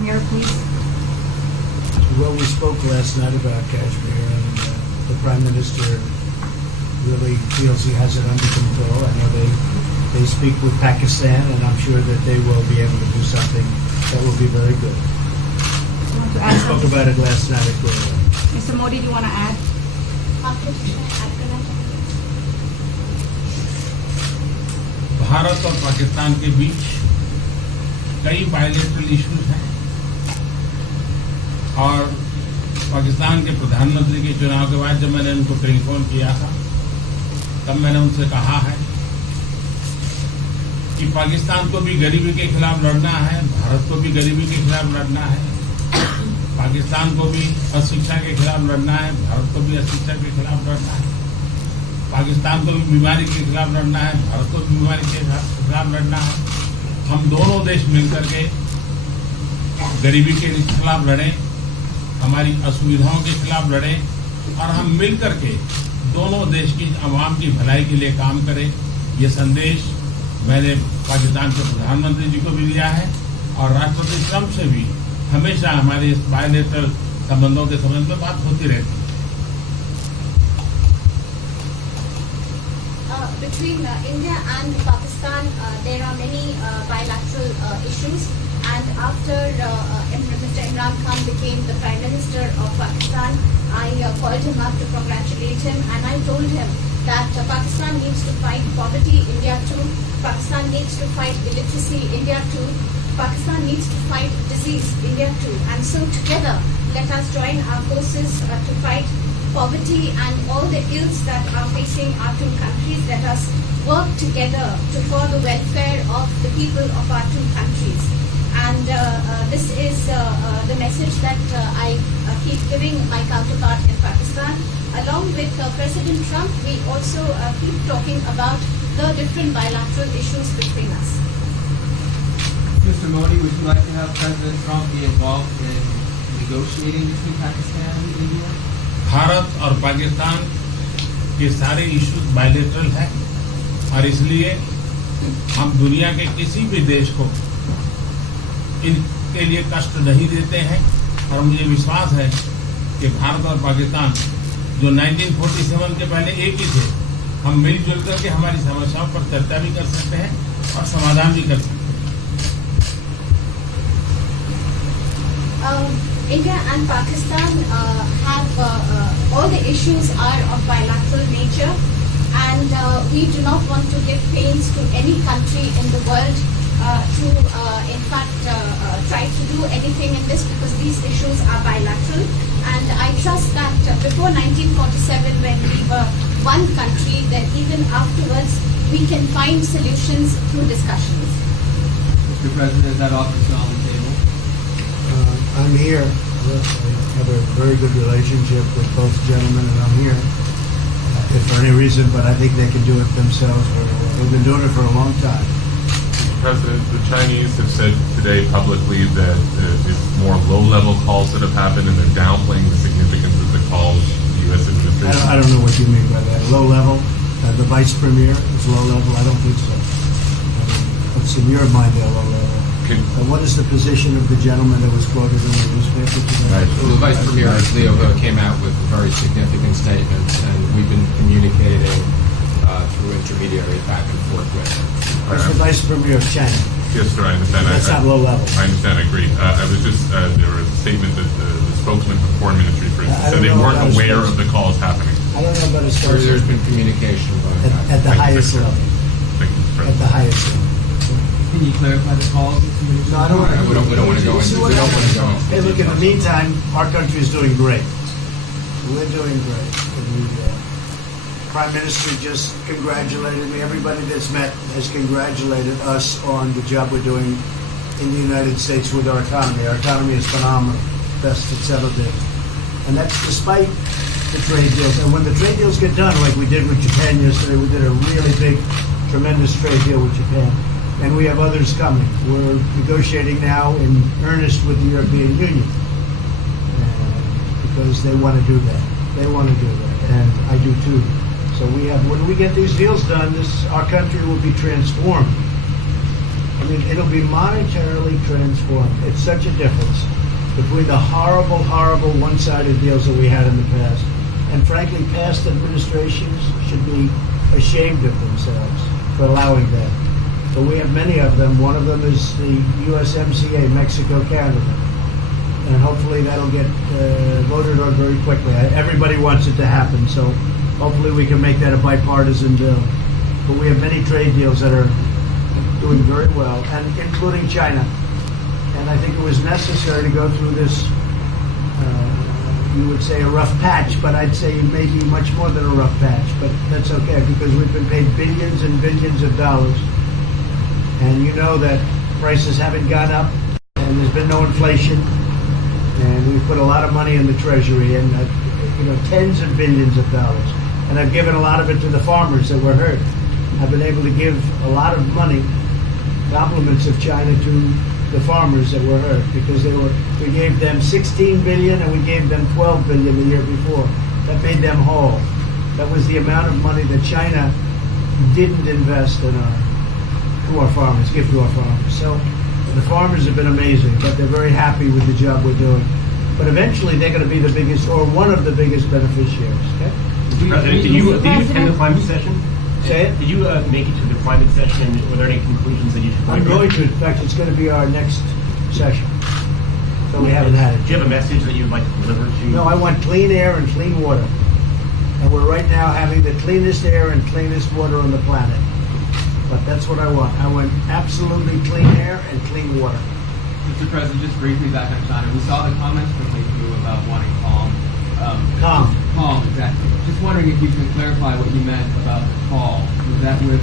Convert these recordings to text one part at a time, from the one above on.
Kashmir, please? Well, we spoke last night about Kashmir, and the Prime Minister really feels he has it under control. I know they speak with Pakistan, and I'm sure that they will be able to do something that will be very good. You want to add We spoke something? about it last night at Kollywood. Mr. Modi, do you want to add? Bharat और पाकिस्तान के बीच कई bilateral issues हैं और पाकिस्तान के प्रधानमंत्री के चुनाव के बाद जब मैंने उनको टेलीफोन किया था तब मैंने उनसे कहा है कि पाकिस्तान को भी गरीबी के खिलाफ लड़ना है, भारत को भी गरीबी के खिलाफ लड़ना है, पाकिस्तान को भी अशिक्षा के खिलाफ लड़ना है, भारत को भी अशिक्षा के खिलाफ लड़ना है, पाकिस्तान को भी बीमारी के खिलाफ लड़ना है, भारत को भी बीमारी के खिलाफ लड़ना है। हम दोनों देश मिलकर के गरीबी के खिलाफ लड़ें, हमारी असुविधाओं के खिलाफ लड़ें और हम मिलकर के दोनों देश की आवाम की भलाई के लिए काम करें। ये संदेश मैंने पाकिस्तान के प्रधानमंत्री जी को भी दिया है और राष्ट्रपति ट्रंप से भी हमेशा हमारे इस बायलैटरल संबंधों के संबंध में बात होती रहती है। Between India and Pakistan, there are many bilateral issues, and after Mr. Imran Khan became the Prime Minister of Pakistan, I called him up to congratulate him, and I told him that Pakistan needs to fight poverty, India too. Pakistan needs to fight illiteracy, India too. Pakistan needs to fight disease, India too. And so together, let us join our forces to fight poverty and all the ills that are facing our two countries. Let us work together for the welfare of the people of our two countries. And this is the message that I keep giving my counterpart in Pakistan. Along with President Trump, we also keep talking about the different bilateral issues between us. Mr. Modi, would you like to have President Trump be involved in negotiating between Pakistan and India? Bharat और पाकिस्तान के सारे issues bilateral हैं और इसलिए हम दुनिया के किसी भी देश को इनके लिए कष्ट नहीं देते हैं और मुझे विश्वास है कि भारत और पाकिस्तान जो 1947 के पहले एक ही थे, हम मिलजुल करके हमारी समस्याओं पर चर्चा भी कर सकते हैं और समाधान भी कर सकते हैं। India and Pakistan have all the issues are of bilateral nature, and we do not want to give pains to any country in the world to in fact try to do anything in this, because these issues are bilateral. And I trust that before 1947, when we were one country, that even afterwards we can find solutions through discussions. Mr. President, is that offer still on the table? I'm here. I have a very good relationship with both gentlemen, and I'm here if for any reason, but I think they can do it themselves very well. They've been doing it for a long time. President, the Chinese have said today publicly that it's more low-level calls that have happened, and they're downplaying the significance of the calls the U.S. administration. I don't know what you mean by that. Low level? The vice premier is low level? I don't think so. What's in your mind, they're low level? What is the position of the gentleman that was quoted in the newspaper today? The Vice Premier, Leo, came out with very significant statements, and we've been communicating through intermediaries back and forth with him. That's the Vice Premier of China. Yes, sir, I understand. That's not low level. I understand, I agree. I was just, there was a statement that the spokesman for the Foreign Ministry, for instance, I said don't they know weren't about his aware of spokesman. the calls happening. I don't know about his There's spokesman. been communication At the highest level. Thank you, Mr. At the President. highest level. Can you clarify the calls? No, I don't want to. We don't want to go into. We don't want to go into. Hey, look, in the meantime, our country is doing great. We're doing great. And the Prime Minister just congratulated me. Everybody that's met has congratulated us on the job we're doing in the United States with our economy. Our economy is phenomenal, best it's ever been. And that's despite the trade deals. And when the trade deals get done, like we did with Japan yesterday, we did a really big, tremendous trade deal with Japan. And we have others coming. We're negotiating now in earnest with the European Union because they want to do that. They want to do that, and I do too. So we have. When we get these deals done, our country will be transformed. I mean, it'll be monetarily transformed. It's such a difference between the horrible, horrible one-sided deals that we had in the past. And frankly, past administrations should be ashamed of themselves for allowing that. But we have many of them. One of them is the USMCA, Mexico-Canada. And hopefully that'll get voted on very quickly. Everybody wants it to happen, so hopefully we can make that a bipartisan bill. But we have many trade deals that are doing very well, and including China. And I think it was necessary to go through this, you would say a rough patch, but I'd say maybe much more than a rough patch. But that's okay, because we've been paid billions and billions of dollars. And you know that prices haven't gone up, and there's been no inflation. And we've put a lot of money in the Treasury, and tens of billions of dollars. And I've given a lot of it to the farmers that were hurt. I've been able to give a lot of money, compliments of China, to the farmers that were hurt, because we gave them 16 billion and we gave them 12 billion the year before. That made them whole. That was the amount of money that China didn't invest in to our farmers, give to our farmers. So the farmers have been amazing, but they're very happy with the job we're doing. But eventually they're going to be the biggest, or one of the biggest beneficiaries. Okay? Mr. President, did you attend the climate session? Say it? Did you make it to the climate session? Were there any conclusions that you took away I'm from going it? to. In fact, it's going to be our next session. So we haven't had it. Do you have a message that you'd like to deliver to? No, I want clean air and clean water. And we're right now having the cleanest air and cleanest water on the planet. But that's what I want. I want absolutely clean air and clean water. Mr. President, just briefly back on China, we saw the comments from Lee about wanting calm. Calm. Calm, exactly. Just wondering if you could clarify what you meant about the call. Was that with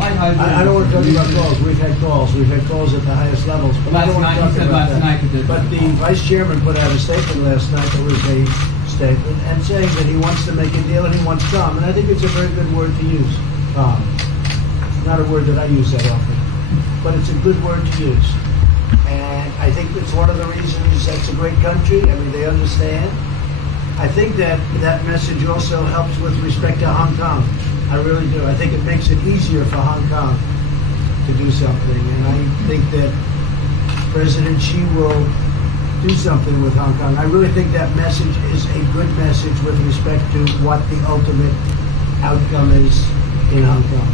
light hydrogen? I don't want to talk about calls. We've had calls. We've had calls at the highest levels. But I don't want to talk about that. But the Vice Chairman put out a statement last night that was a statement and saying that he wants to make a deal and he wants calm. And I think it's a very good word to use, calm. It's not a word that I use that often, but it's a good word to use. And I think it's one of the reasons that's a great country. I mean, they understand. I think that message also helps with respect to Hong Kong. I really do. I think it makes it easier for Hong Kong to do something. And I think that President Xi will do something with Hong Kong. I really think that message is a good message with respect to what the ultimate outcome is in Hong Kong.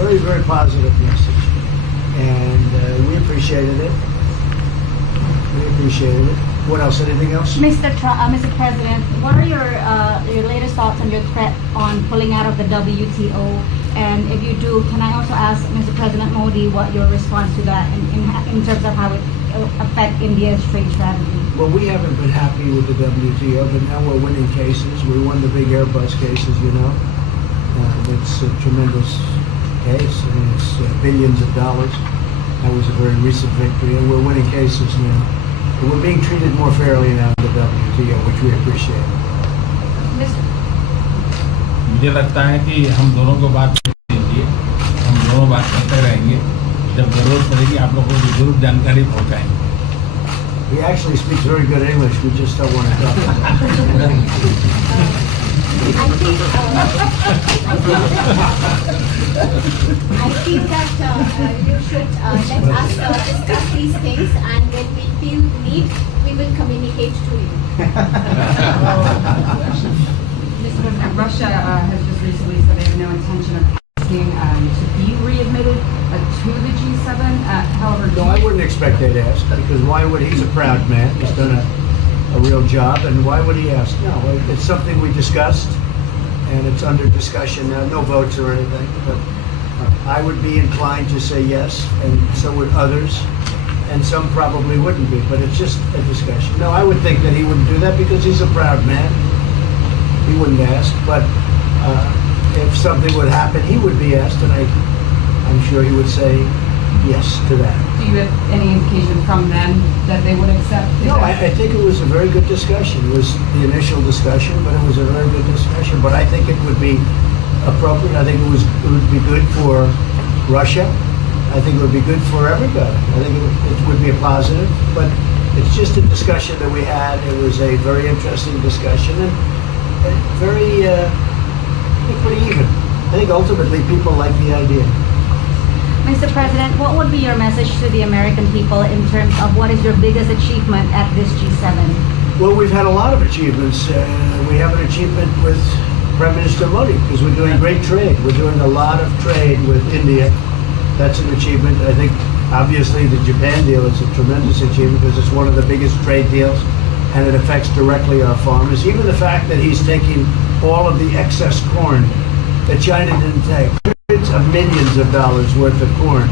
Very, very positive message. And we appreciated it. We appreciated it. What else? Anything else? Mr. President, what are your latest thoughts on your threat on pulling out of the WTO? And if you do, can I also ask Mr. President Modi what your response to that in terms of how it affect India's trade strategy? Well, we haven't been happy with the WTO, but now we're winning cases. We won the big Airbus cases, you know. It's a tremendous case. I mean, it's billions of dollars. That was a very recent victory, and we're winning cases now. We're being treated more fairly now in the WTO, which we appreciate. मुझे लगता है कि हम दोनों को बात कीजिए, हम दोनों बात करते रहेंगे. जब जरूरत पड़ेगी आप लोगों को जरूर जानकारी पहुंचाएंगे. He actually speaks very good English. We just don't want to talk about it. I feel that you should let us discuss these things, and when we feel the need, we will communicate to you. Mr. President, Russia has just recently said they have no intention of asking to be readmitted to the G7. However, No, I wouldn't expect they'd ask, because why would he's a proud man. He's done a real job, and why would he ask? No, it's something we discussed, and it's under discussion now. No votes or anything, but I would be inclined to say yes, and so would others, and some probably wouldn't be, but it's just a discussion. No, I would think that he wouldn't do that because he's a proud man. He wouldn't ask, but if something would happen, he would be asked, and I'm sure he would say yes to that. do you have any indication from them that they would accept? No, I think it was a very good discussion. It was the initial discussion, but it was a very good discussion. But I think it would be appropriate. I think it would be good for Russia. I think it would be good for everybody. I think it would be a positive. But it's just a discussion that we had. It was a very interesting discussion and very, I think, pretty even. I think ultimately people like the idea. Mr. President, what would be your message to the American people in terms of what is your biggest achievement at this G7? Well, we've had a lot of achievements. We have an achievement with Prime Minister Modi because we're doing great trade. We're doing a lot of trade with India. That's an achievement. I think, obviously, the Japan deal is a tremendous achievement because it's one of the biggest trade deals and it affects directly our farmers. Even the fact that he's taking all of the excess corn that China didn't take, hundreds of millions of dollars worth of corn,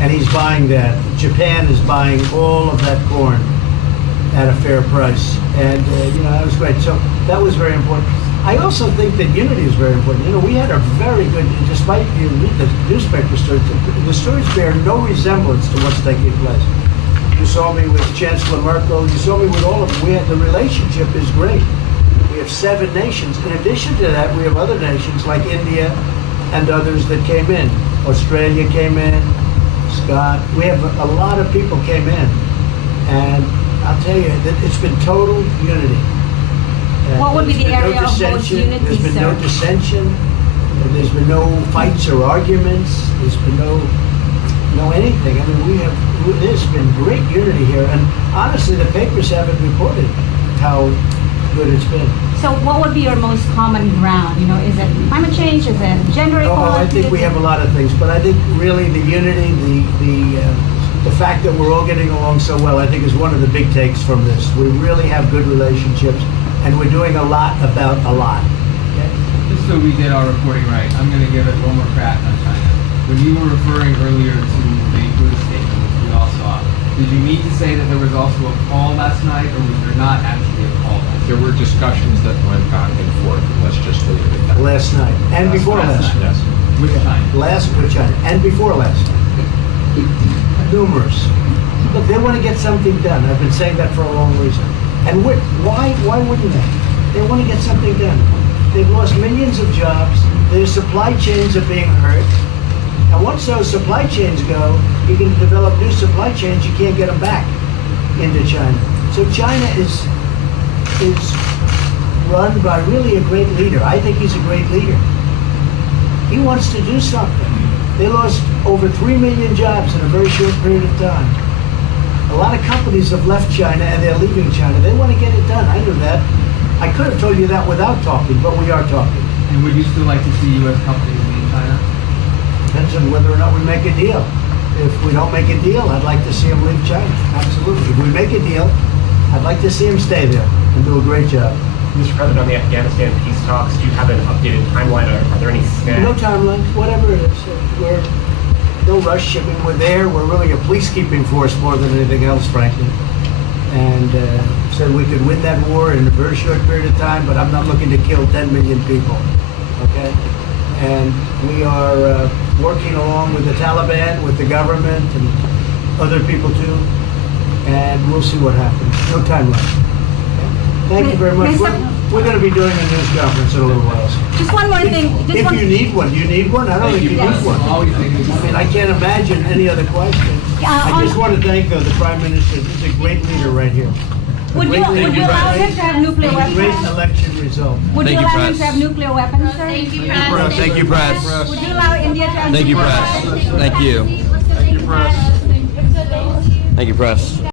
and he's buying that. Japan is buying all of that corn at a fair price, and that was great. So that was very important. I also think that unity is very important. We had a very good, despite you read the newspaper stories, the stories bear no resemblance to what's taking place. You saw me with Chancellor Merkel. You saw me with all of them. The relationship is great. We have 7 nations. In addition to that, we have other nations like India and others that came in. Australia came in. Scott. We have a lot of people came in, and I'll tell you that it's been total unity. What would be the area of most unity, There's been no dissension. There's been no fights or arguments. There's been no anything. I mean, there's been great unity here, and honestly, the papers haven't reported how good it's been. So what would be your most common ground? Is it climate change? Is it gender equality? I think we have a lot of things, but I think really the unity, the fact that we're all getting along so well, I think is one of the big takes from this. We really have good relationships, and we're doing a lot about a lot. Okay? Just so we get our reporting right, I'm going to give it one more crack on China. When you were referring earlier to the Buddha statement, which we all saw, did you mean to say that there was also a call last night, or was there not actually a call last night? There were discussions that went back and forth, and let's just leave it at that. Last night, and before last night. Yes. With China? Last with China, and before last night. Numerous. Look, they want to get something done. I've been saying that for a long reason. And why wouldn't they? They want to get something done. They've lost millions of jobs. Their supply chains are being hurt. And once those supply chains go, you can develop new supply chains. You can't get them back into China. So China is run by really a great leader. I think he's a great leader. He wants to do something. They lost over 3 million jobs in a very short period of time. A lot of companies have left China and they're leaving China. They want to get it done. I knew that. I could have told you that without talking, but we are talking. And would you still like to see U.S. companies leave China? Depends on whether or not we make a deal. If we don't make a deal, I'd like to see them leave China. Absolutely. If we make a deal, I'd like to see them stay there and do a great job. Mr. President, on the Afghanistan peace talks, do you have an updated timeline? Are there any snags? No timeline, whatever it is. We're no rush. I mean, we're there. We're really a peacekeeping force more than anything else, frankly. And said we could win that war in a very short period of time, but I'm not looking to kill 10 million people. Okay? And we are working along with the Taliban, with the government, and other people too. And we'll see what happens. No timeline. Thank you very much. We're going to be doing a news conference in a little while. Just one more thing. If you need one, do you need one? I don't think you need one. I mean, I can't imagine any other question. I just want to thank the Prime Minister. He's a great leader right here. Would you allow him to have nuclear weapons? Great election result. Would you allow him to have nuclear weapons, sir? Thank you, Press. Thank you, press. Would you allow India to have Thank you, nuclear press. weapons? Thank you. Thank you, Press. Thank you, press.